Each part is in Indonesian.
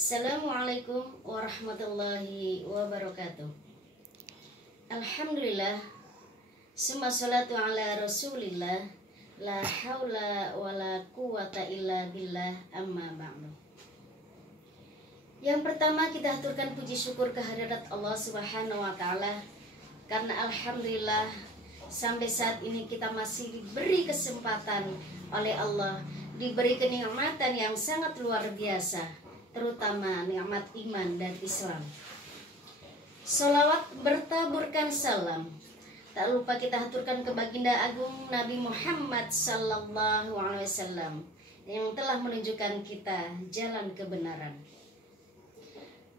Assalamualaikum warahmatullahi wabarakatuh. Alhamdulillah, summa salatu ala rasulillah, la haula wa la quwata illa billah, amma ba'du. Yang pertama, kita haturkan puji syukur kehadirat Allah Subhanahu wa taala, karena alhamdulillah sampai saat ini kita masih diberi kesempatan oleh Allah, diberi kenikmatan yang sangat luar biasa, terutama nikmat iman dan Islam. Sholawat bertaburkan salam, tak lupa kita haturkan ke baginda agung Nabi Muhammad sallallahu alaihi wasallam yang telah menunjukkan kita jalan kebenaran.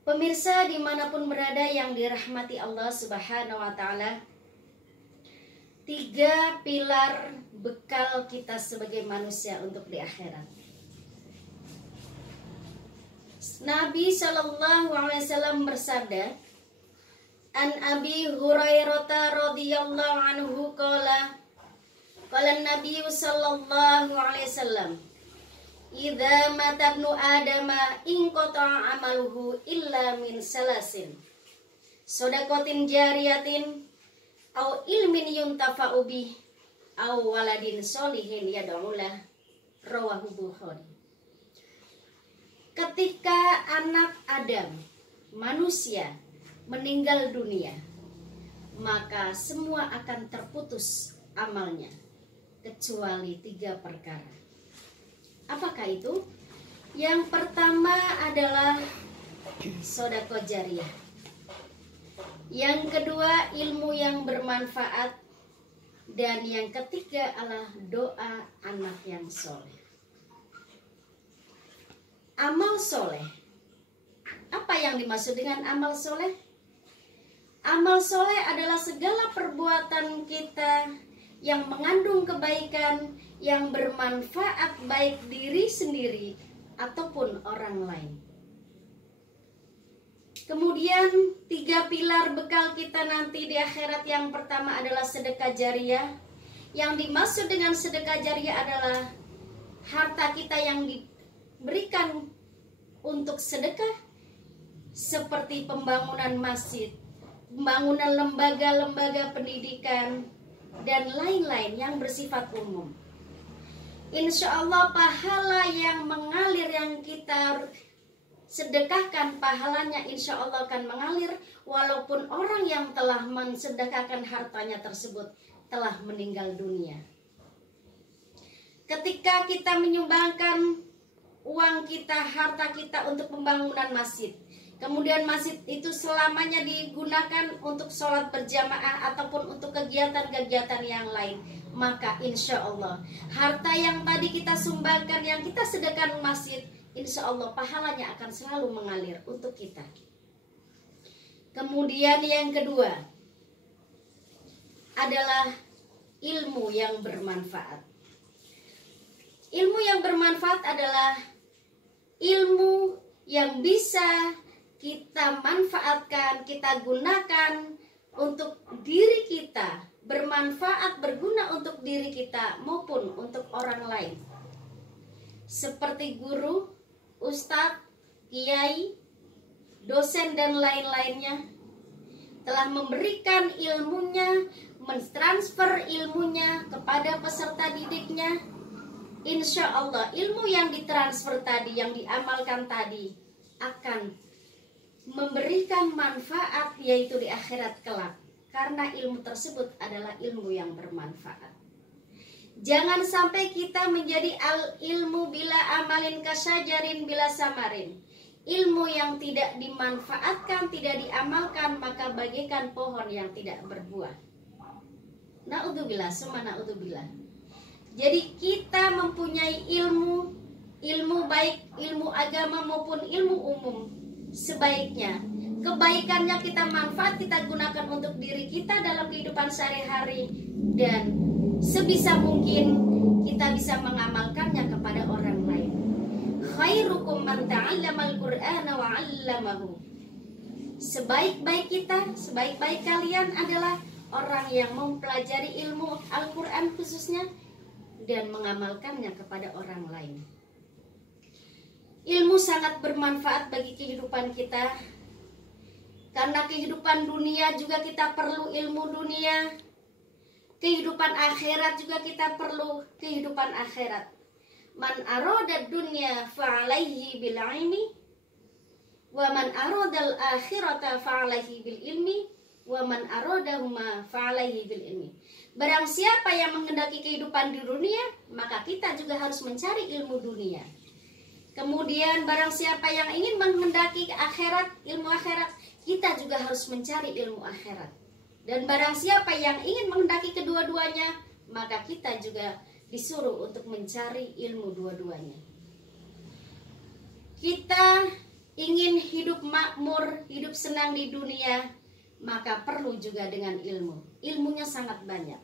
Pemirsa dimanapun berada yang dirahmati Allah Subhanahu wa taala, 3 pilar bekal kita sebagai manusia untuk di akhirat. Nabi Shallallahu Alaihi Wasallam bersabda, An Abi Hurairah radhiyallahu anhu qala Nabi Shallallahu Alaihi Wasallam, idza mata ibnu adama inqata'a amaluhu illa min salasin, shadaqatin jariyatin au ilmin yuntafa'u bih au waladin sholihin yad'ulah, rawahu Bukhari. Ketika anak Adam, manusia, meninggal dunia, maka semua akan terputus amalnya, kecuali 3 perkara. Apakah itu? Yang pertama adalah sedekah jariyah. Yang kedua, ilmu yang bermanfaat. Dan yang ketiga adalah doa anak yang soleh. Amal soleh. Apa yang dimaksud dengan amal soleh? Amal soleh adalah segala perbuatan kita yang mengandung kebaikan, yang bermanfaat baik diri sendiri ataupun orang lain. Kemudian 3 pilar bekal kita nanti di akhirat. Yang pertama adalah sedekah jariyah. Yang dimaksud dengan sedekah jariyah adalah harta kita yang diberikan untuk sedekah, seperti pembangunan masjid, pembangunan lembaga-lembaga pendidikan, dan lain-lain yang bersifat umum. Insya Allah pahala yang mengalir yang kita sedekahkan, pahalanya insya Allah akan mengalir walaupun orang yang telah mensedekahkan hartanya tersebut telah meninggal dunia. Ketika kita menyumbangkan uang kita, harta kita untuk pembangunan masjid, kemudian masjid itu selamanya digunakan untuk sholat berjamaah ataupun untuk kegiatan-kegiatan yang lain, maka insya Allah harta yang tadi kita sumbangkan, yang kita sedekahkan masjid, insya Allah pahalanya akan selalu mengalir untuk kita. Kemudian yang kedua adalah ilmu yang bermanfaat. Ilmu yang bermanfaat adalah ilmu yang bisa kita manfaatkan, kita gunakan untuk diri kita, bermanfaat, berguna untuk diri kita maupun untuk orang lain. Seperti guru, ustadz, kiai, dosen dan lain-lainnya telah memberikan ilmunya, mentransfer ilmunya kepada peserta didiknya. Insya Allah ilmu yang ditransfer tadi, yang diamalkan tadi, akan memberikan manfaat, yaitu di akhirat kelak, karena ilmu tersebut adalah ilmu yang bermanfaat. Jangan sampai kita menjadi ilmu bila amalin kasajarin bila samarin. Ilmu yang tidak dimanfaatkan, tidak diamalkan, maka bagaikan pohon yang tidak berbuah. Na'udzubillah, summa na'udzubillah. Jadi kita mempunyai ilmu baik ilmu agama maupun ilmu umum, sebaiknya kebaikannya kita manfaat, kita gunakan untuk diri kita dalam kehidupan sehari-hari, dan sebisa mungkin kita bisa mengamalkannya kepada orang lain. Khairukum man ta'allamal Qur'ana wa 'allamahu. Sebaik-baik kita, sebaik-baik kalian adalah orang yang mempelajari ilmu Al-Qur'an khususnya dan mengamalkannya kepada orang lain. Ilmu sangat bermanfaat bagi kehidupan kita. Karena kehidupan dunia juga kita perlu ilmu dunia. Kehidupan akhirat juga kita perlu kehidupan akhirat. Man arada dunya fa'alaihi bil ilmi, wa man aradal akhirata fa'alaihi bil ilmi, wa man aradahuma fa'alaihi bil ilmi. Barang siapa yang menghendaki kehidupan di dunia, maka kita juga harus mencari ilmu dunia. Kemudian barang siapa yang ingin menghendaki akhirat, ilmu akhirat, kita juga harus mencari ilmu akhirat. Dan barang siapa yang ingin menghendaki kedua-duanya, maka kita juga disuruh untuk mencari ilmu dua-duanya. Kita ingin hidup makmur, hidup senang di dunia, maka perlu juga dengan ilmu. Ilmunya sangat banyak.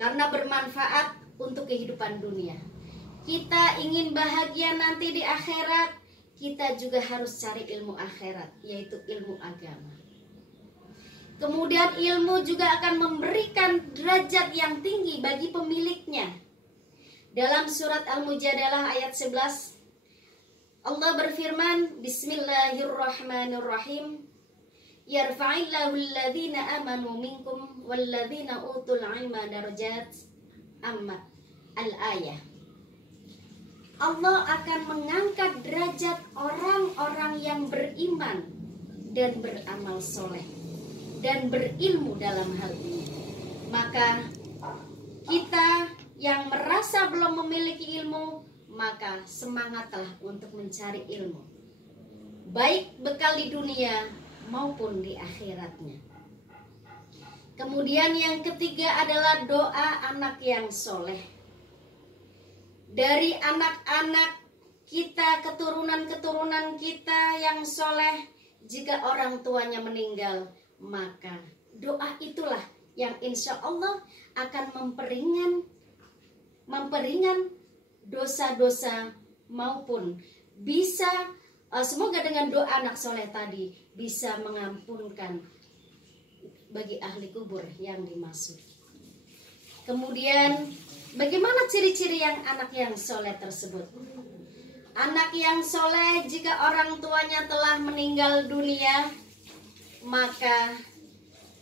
Karena bermanfaat untuk kehidupan dunia. Kita ingin bahagia nanti di akhirat, kita juga harus cari ilmu akhirat, yaitu ilmu agama. Kemudian ilmu juga akan memberikan derajat yang tinggi bagi pemiliknya. Dalam surat Al-Mujadalah ayat 11, Allah berfirman, Bismillahirrahmanirrahim, Yarfa'illahu alladhina amanu minkum walladhina utul ilma darajat. Amma al-ayah. Allah akan mengangkat derajat orang-orang yang beriman dan beramal soleh dan berilmu dalam hal ini. Maka kita yang merasa belum memiliki ilmu, maka semangatlah untuk mencari ilmu, baik bekal di dunia maupun di akhiratnya. Kemudian yang ketiga adalah doa anak yang soleh. Dari anak-anak kita, keturunan-keturunan kita yang soleh, jika orang tuanya meninggal, maka doa itulah yang insya Allah akan memperingan dosa-dosa, maupun bisa semoga dengan doa anak soleh tadi bisa mengampunkan bagi ahli kubur yang dimaksud. Kemudian bagaimana ciri-ciri yang anak yang soleh tersebut? Anak yang soleh jika orang tuanya telah meninggal dunia, maka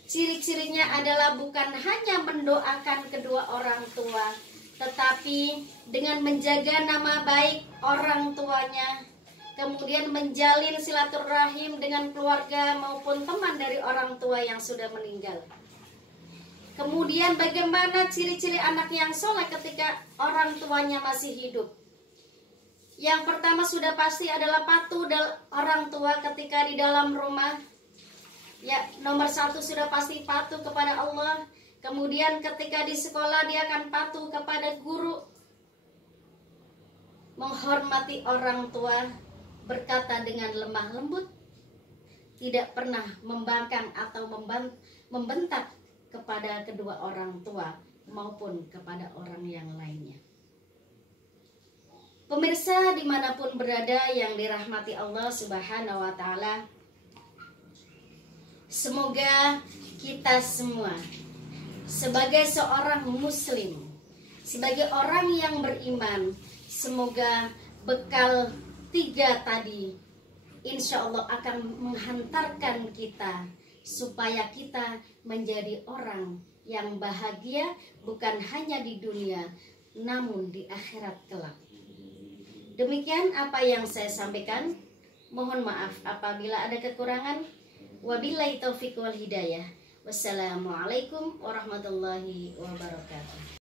ciri-cirinya adalah bukan hanya mendoakan kedua orang tua, tetapi dengan menjaga nama baik orang tuanya, kemudian menjalin silaturahim dengan keluarga maupun teman dari orang tua yang sudah meninggal. Kemudian bagaimana ciri-ciri anak yang soleh ketika orang tuanya masih hidup? Yang pertama sudah pasti adalah patuh orang tua ketika di dalam rumah. Ya, nomor satu sudah pasti patuh kepada Allah. Kemudian ketika di sekolah dia akan patuh kepada guru. Menghormati orang tua, berkata dengan lemah lembut, tidak pernah membangkang atau membentak kepada kedua orang tua maupun kepada orang yang lainnya. Pemirsa dimanapun berada yang dirahmati Allah Subhanahu wa Ta'ala, semoga kita semua sebagai seorang muslim, sebagai orang yang beriman, semoga bekal 3 tadi insya Allah akan menghantarkan kita supaya kita menjadi orang yang bahagia bukan hanya di dunia namun di akhirat kelak. Demikian apa yang saya sampaikan. Mohon maaf apabila ada kekurangan. Wabillahi taufiq wal hidayah. Wassalamualaikum warahmatullahi wabarakatuh.